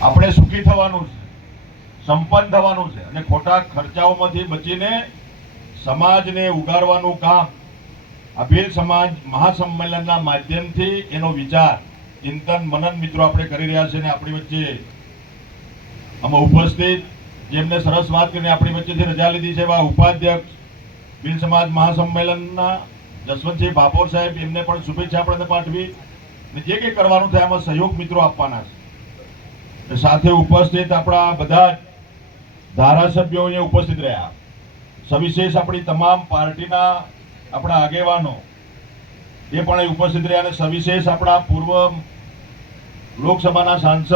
આપણે સુખી થવાનું છે, સંપન્ન થવાનું છે અને ખોટા ખર્ચાઓમાંથી બચીને સમાજને ઉગારવાનું કામ. આ ભીલ સમાજ મહાસંમેલનના માધ્યમથી એનો વિચાર, ચિંતન, મનન મિત્રો આપણે કરી રહ્યા છે અને આપણી વચ્ચે આમાં ઉપસ્થિત, જેમને સરસ વાત કરીને આપણી વચ્ચેથી રજા લીધી છે, એવા ઉપાધ્યક્ષ, ભીલ સમાજ મહાસંમેલનના જસવંતસિંહ ભાપોર સાહેબ, એમને પણ શુભેચ્છા આપણે પાઠવી. અને જે કંઈ કરવાનું થાય એમાં સહયોગ મિત્રો આપવાના છે. સાથે ઉપસ્થિત આપણા બધા ધારાસભ્યો અહીંયા ઉપસ્થિત રહ્યા. સવિશેષ આપણી તમામ પાર્ટીના આપણા આગેવાનો એ પણ અહીં ઉપસ્થિત રહ્યા અને સવિશેષ આપણા પૂર્વ લોકસભાના સાંસદ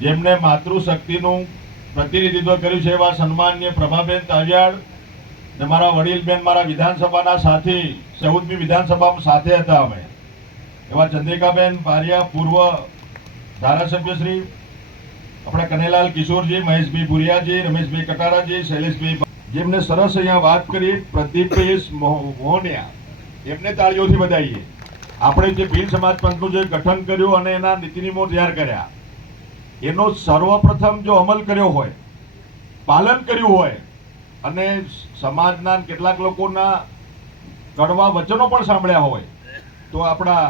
જેમને માતૃશક્તિનું પ્રતિનિધિત્વ કર્યું છે એવા સન્માન્ય પ્રભાબેન તાવિયાડ ને મારા વડીલબેન, મારા વિધાનસભાના સાથી ચૌદમી વિધાનસભામાં સાથે હતા અમે. એવા ચંદ્રિકાબેન પારિયા પૂર્વ ધારાસભ્ય શ્રી, આપણા કનેલાલ કિશોરજી, મહેશભાઈ ભુરિયાજી, રમેશભાઈ કટારાજી, શૈલેષભાઈ જેમને સરસ અહીંયા વાત કરી, પ્રદીપભાઈ મોહનિયા એમને તાળીઓથી બધાઈએ. આપણે જે ભીલ સમાજ પંથનું જે ગઠન કર્યું અને એના નીતિ નિયમો તૈયાર કર્યા, એનો સર્વપ્રથમ જો અમલ કર્યો હોય, પાલન કર્યું હોય, અને સમાજના કેટલાક લોકોના કડવા વચનો પણ સાંભળ્યા હોય, તો આપણા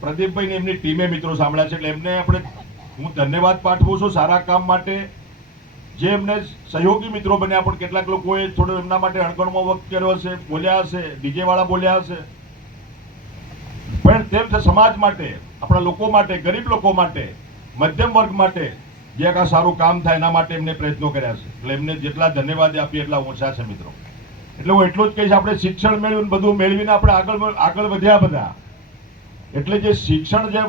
પ્રદીપભાઈ ને એમની ટીમે મિત્રો સાંભળ્યા છે, એટલે એમને આપણે હું ધન્યવાદ પાઠવું છું સારા કામ માટે. જે એમને સહયોગી મિત્રો બન્યા, પણ કેટલાક લોકોએ થોડો એમના માટે અણગણમાં વખત કર્યો હશે, બોલ્યા હશે ડીજે વાળા બોલ્યા હશે. પણ તેમ છે સમાજ માટે, આપણા લોકો માટે, ગરીબ લોકો માટે, મધ્યમ વર્ગ માટે જે કાં સારું કામ થાય, એના માટે એમને પ્રયત્નો કર્યા છે. એટલે એમને જેટલા ધન્યવાદ આપીએ, એટલા ઓછા છે મિત્રો. એટલે હું એટલું જ કહીશ, આપણે શિક્ષણ મેળવીને બધું મેળવીને આપણે આગળ આગળ વધ્યા બધા. એટલે જે શિક્ષણ જે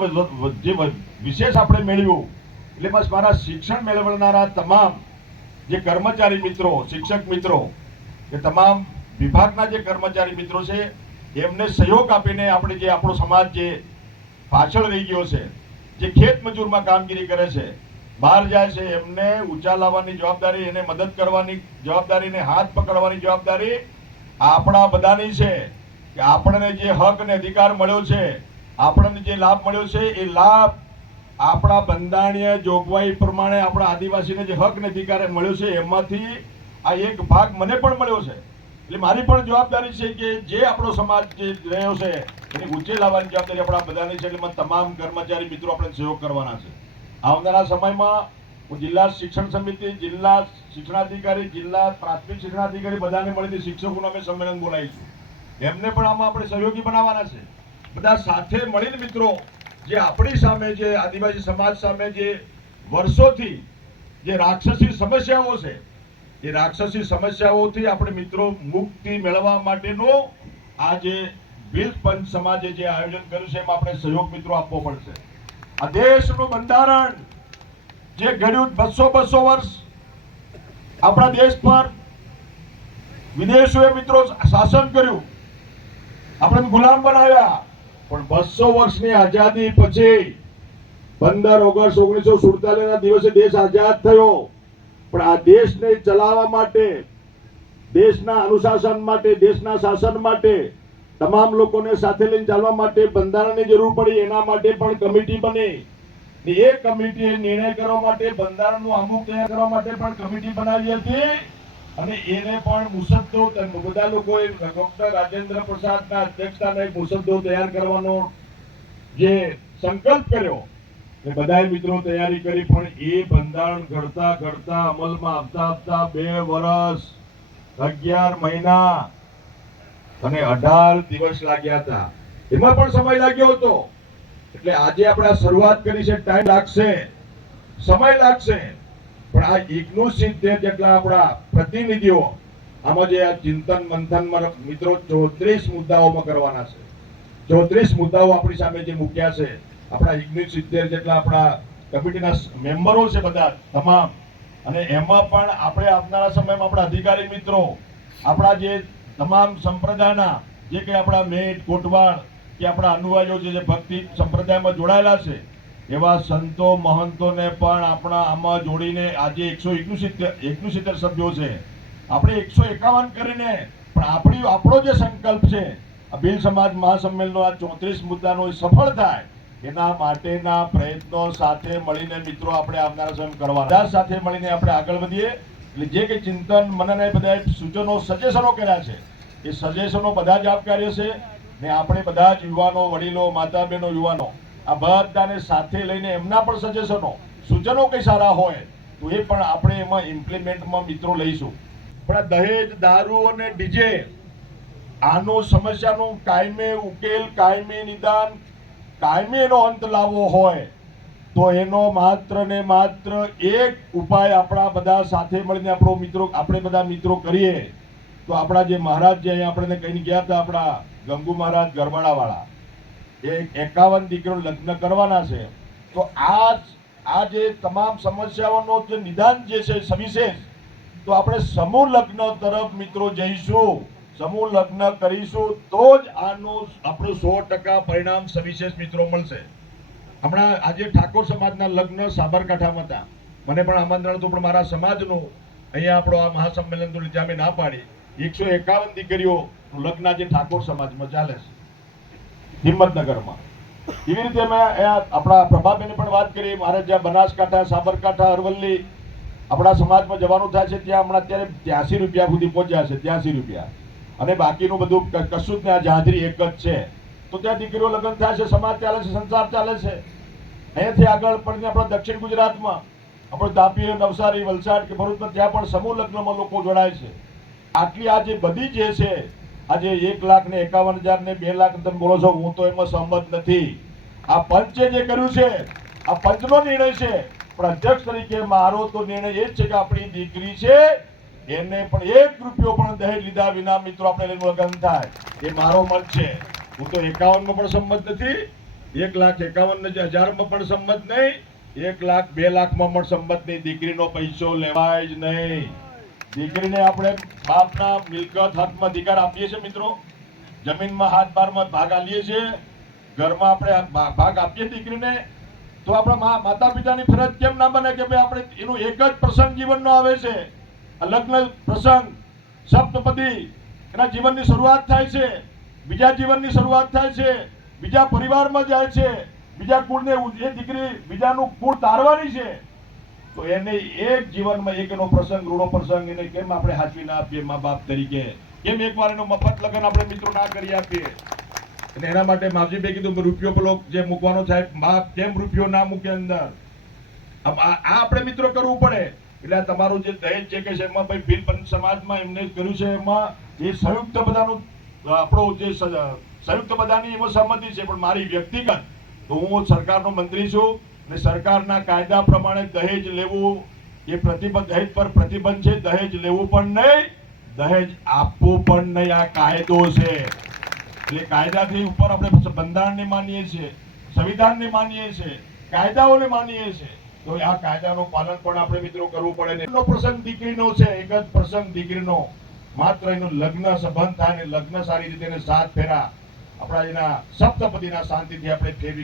જે વિશેષ આપણે મેળવ્યું, એટલે બસ મારા શિક્ષણ મેળવનારા તમામ જે કર્મચારી મિત્રો, શિક્ષક મિત્રો કે તમામ વિભાગના જે કર્મચારી મિત્રો છે, એમને સહયોગ આપીને આપણે જે આપણો સમાજ જે પાછળ રહી ગયો છે, જે ખેત મજૂરમાં કામગીરી કરે છે, બહાર જાય છે, એમને ઊંચા લાવવાની જવાબદારી, એને મદદ કરવાની જવાબદારીને હાથ પકડવાની જવાબદારી આપણા બધાની છે કે આપણને જે હક અને અધિકાર મળ્યો છે આપણને જે લાભ મળ્યો છે, એ લાભ આપણા બંધારણીય જોગવાઈ પ્રમાણે આપણા આદિવાસીને જે હક ને અધિકાર મળ્યો છે, એમાંથી આ એક ભાગ મને પણ મળ્યો છે. એટલે મારી પણ જવાબદારી છે કે જે આપણો સમાજ જે રહ્યો છે, એને ઊંચે લાવવાની જવાબદારી આપણા બધાની છે, એટલે મને તમામ કર્મચારી મિત્રો આપણે સહયોગ કરવાના છે. આવનારા સમયમાં હું જિલ્લા શિક્ષણ સમિતિ, જિલ્લા શિક્ષણાધિકારી, જિલ્લા પ્રાથમિક શિક્ષણાધિકારી બધાને મળીને શિક્ષકોનું અમે સંમેલન બોલાવીશું. એમને પણ આમાં આપણે સહયોગી બનાવવાના છે. બધા સાથે મળીને મિત્રો, જે આપણી સામે જે આદિવાસી સમાજ સામે જે વર્ષોથી જે રાક્ષસી સમસ્યાઓ છે, એ રાક્ષસી સમસ્યાઓથી આપણે મિત્રો મુક્તિ મેળવવા માટેનું આ જે બિલ પંચ સમાજે જે આયોજન કર્યું છે, એમાં આપણે સહયોગ મિત્રો આપવો પડશે. આ દેશનું બંધારણ જે ઘડ્યું બસો બસો વર્ષ આપણા દેશ પર વિદેશોએ મિત્રો શાસન કર્યું. આપણે ગુલામ બનાવ્યા. પણ બસો વર્ષની આઝાદી પછી પંદર ઓગસ્ટ ઓગણીસો સુડતાલીસ ના દિવસે દેશ આઝાદ થયો. પણ આ દેશને ચલાવવા માટે, દેશના અનુશાસન માટે, દેશના શાસન માટે, તમામ લોકોને સાથે લઈને ચાલવા માટે બંધારણની જરૂર પડી, એના માટે પણ કમિટી બની. એ કમિટીએ નિર્ણય કરવા માટે બંધારણનું અમુક તૈયાર કરવા માટે પણ કમિટી બનાવી હતી. અને એને પણ મુસદ્દો બધા લોકોએ ડોક્ટર રાજેન્દ્ર પ્રસાદના અધ્યક્ષતાના મુસદ્દો તૈયાર કરવાનો જે સંકલ્પ કર્યો, એ બધાએ મિત્રો તૈયારી કરી, પણ એ બંધારણ ઘડતા ઘડતા અમલમાં આવતા આવતા બે વર્ષ અગિયાર મહિના અને અઢાર દિવસ લાગ્યા હતા. એમાં પણ સમય લાગ્યો હતો. એટલે આજે આપણે શરૂઆત કરી છે, ટાઈમ લાગશે. સમય લાગશે. પણ આ એકનો સિત્તેર જેટલા આપણા પ્રતિનિધિઓ, આમાં જે આ ચિંતન મંથનમાં મિત્રો, ચોત્રીસ મુદ્દાઓમાં કરવાના છે. ચોત્રીસ મુદ્દાઓ આપણી સામે જે મૂક્યા છે, આપણા ઇગ્નિટ સિત્તેર જેટલા આપણા કમિટીના મેમ્બરો છે બધા, તમામ. અને એમાં પણ આપણે આવનારા સમયમાં આપણા અધિકારી મિત્રો, આપણા જે તમામ સંપ્રદાયના, જે કંઈ આપણા મેટ, કોટવાળ, કે આપણા અનુયાયીઓ જે ભક્તિ સંપ્રદાયમાં જોડાયેલા છે એવા સંતો, મહંતોને પણ આપણા આમાં જોડીને આજે એકસો એકનું એકુસિત્તેર સભ્યો છે. આપણે એકસો એકાવન કરીને, પણ આપણી, આપણો જે સંકલ્પ છે, આ ભીલ સમાજ મહાસંમેલનો આ ચોત્રીસ મુદ્દાનો સફળ થાય, એના માટેના પ્રયત્નો સાથે મળીને મિત્રો આપણે આવનારા સમય કરવા સાથે મળીને આપણે આગળ વધીએ. એટલે જે કંઈ ચિંતન, મનને બધા સૂચનો, સજેશનો કર્યા છે, એ સજેશનો બધા જ આપકાર્ય છે. ને આપણે બધા જ યુવાનો, વડીલો માતા બહેનો યુવાનો આ બધાને સાથે લઈને એમના પણ સજેશનો સૂચનો કઈ સારા હોય, તો એ પણ આપણે એમાં ઇમ્પ્લિમેન્ટમાં મિત્રો લઈશું. પણ આ દહેજ, દારૂ અને ડીજે, આનો સમસ્યાનું કાયમે ઉકેલ, કાયમી નિદાન, કાયમી એનો અંત લાવવો હોય, તો એનો માત્ર ને માત્ર એક ઉપાય આપણા બધા સાથે મળીને આપણો મિત્રો, આપણે બધા મિત્રો કરીએ. તો આપણા જે મહારાજ જે અહીંયા આપણે કહીને ગયા હતા, આપણા ગંગુ મહારાજ ગરબાડાવાળા એ એકાવન દીકરો લગ્ન કરવાના છે, તો આ આ જે તમામ સમસ્યાઓનો જે નિદાન જે છે સવિશેષ, તો આપણે સમૂહ લગ્ન તરફ મિત્રો જઈશું, સમૂહ લગ્ન કરીશું, તો જ આનું આપણું સો ટકા પરિણામ સવિશેષ મિત્રો મળશે. હમણાં આજે ઠાકોર સમાજના લગ્ન સાબરકાંઠામાં હતા. મને પણ આમંત્રણ હતું, પણ મારા સમાજનું અહીંયા આપણો આ મહાસંમેલન તો લીધે અમે ના પાડી. એકસો એકાવન દીકરીઓ લગ્ન આજે ઠાકોર સમાજમાં ચાલે છે. હિંમતનગરમાં. એવી રીતે અમે અહીંયા આપણા પ્રભાબેને પણ વાત કરી, મારે જ્યાં બનાસકાંઠા, સાબરકાંઠા, અરવલ્લી, આપણા સમાજમાં જવાનું થાય છે, ત્યાં હમણાં અત્યારે ત્યાંસી રૂપિયા સુધી પહોંચ્યા છે, ત્યાંસી રૂપિયા. અને બાકીનું બધું કશું જ ત્યાં જાજરી એક જ છે. તો ત્યાં દીકરીઓ લગ્ન થાય છે, સમાજ ચાલે છે, સંસાર ચાલે છે. અહીંયાથી આગળ પણ આપણા દક્ષિણ ગુજરાતમાં, આપણે તાપી, નવસારી, વલસાડ કે ભરૂચમાં ત્યાં પણ સમૂહ લગ્નમાં લોકો જોડાય છે. આટલી આ જે બધી જે છે આજે એક લાખ ને એકાવન હજાર ને બે લાખ તમે બોલો છો, હું તો એમાં સહમત નથી. આ પંચે જે કર્યું છે, આ પંચનો નિર્ણય છે, પણ અધ્યક્ષ તરીકે મારો તો નિર્ણય એ જ છે કે આપણી દીકરી છે, એને પણ એક રૂપિયો પણ દહેજ લીધા વિના મિત્રો આપણે એનું લગ્ન થાય. એ મારો મત છે. હું તો એકાવનમાં પણ સંમત નથી, એક લાખ એકાવન હજારમાં પણ સંમત નહીં, એક લાખ બે લાખમાં પણ સંમત નહીં. દીકરીનો પૈસો લેવાય જ નહીં. દીકરીને આપણે બાપના મિલકત હાથમાં અધિકાર આપીએ છીએ મિત્રો. જમીનમાં હાથ બારમાં ભાગ આપીએ છીએ. ઘરમાં આપણે ભાગ આપીએ દીકરીને. તો આપણા માતા પિતાની ફરજ કેમ ના બને કે ભાઈ આપણે એનું એક જ પ્રસંગ જીવનનો આવે છે? લગ્ન પ્રસંગ, સપ્તપદી, એના જીવનની શરૂઆત થાય છે. બીજા જીવનની શરૂઆત થાય છે. બીજા પરિવારમાં જાય છે. બીજા કુળને એ દીકરી બીજાનું કુળ તારવાની છે. તો એને એક જીવનમાં એકનો પ્રસંગ રૂડો પ્રસંગ એને કેમ આપણે હાચવી ના આપીએ મા બાપ તરીકે? કેમ એકવાર એનો મફત લગ્ન આપણે મિત્રો ના કરી આપીએ? અને એના માટે માવજીભાઈ કીધું રૂપિયો પેલો જે મૂકવાનો થાય બાપ કેમ રૂપિયો ના મૂકે અંદર? આ આપણે મિત્રો કરવું પડે. એટલે તમારું જે દહેજ છે કે છે એમાં ભાઈ ભીલ સમાજમાં એમને કર્યું છે એમાં. જે સંયુક્ત બધાનું, આપણો જે સંયુક્ત બધાની એમાં સંમતિ છે, પણ મારી વ્યક્તિગત. તો હું સરકારનો મંત્રી છું. અને સરકારના કાયદા પ્રમાણે દહેજ લેવું એ પ્રતિબંધ, દહેજ પર પ્રતિબંધ છે, દહેજ લેવું પણ નહીં, દહેજ આપવું પણ નહીં. આ કાયદો છે. એટલે કાયદાથી ઉપર આપણે બંધારણને માનીએ છીએ, સંવિધાનને માનીએ છીએ, કાયદાઓને માનીએ છીએ. તો આ કાયદાનું પાલન પણ આપણે મિત્રો કરવું પડે ને. પ્રસંગ દીકરીનો છે, એક જ પ્રસંગ દીકરીનો. માત્ર એનું લગ્ન સંબંધ થાય ને લગ્ન સારી રીતે સાત ફેરા. આપણા એના સપ્તપતિના શાંતિથી આપણે ફેરવી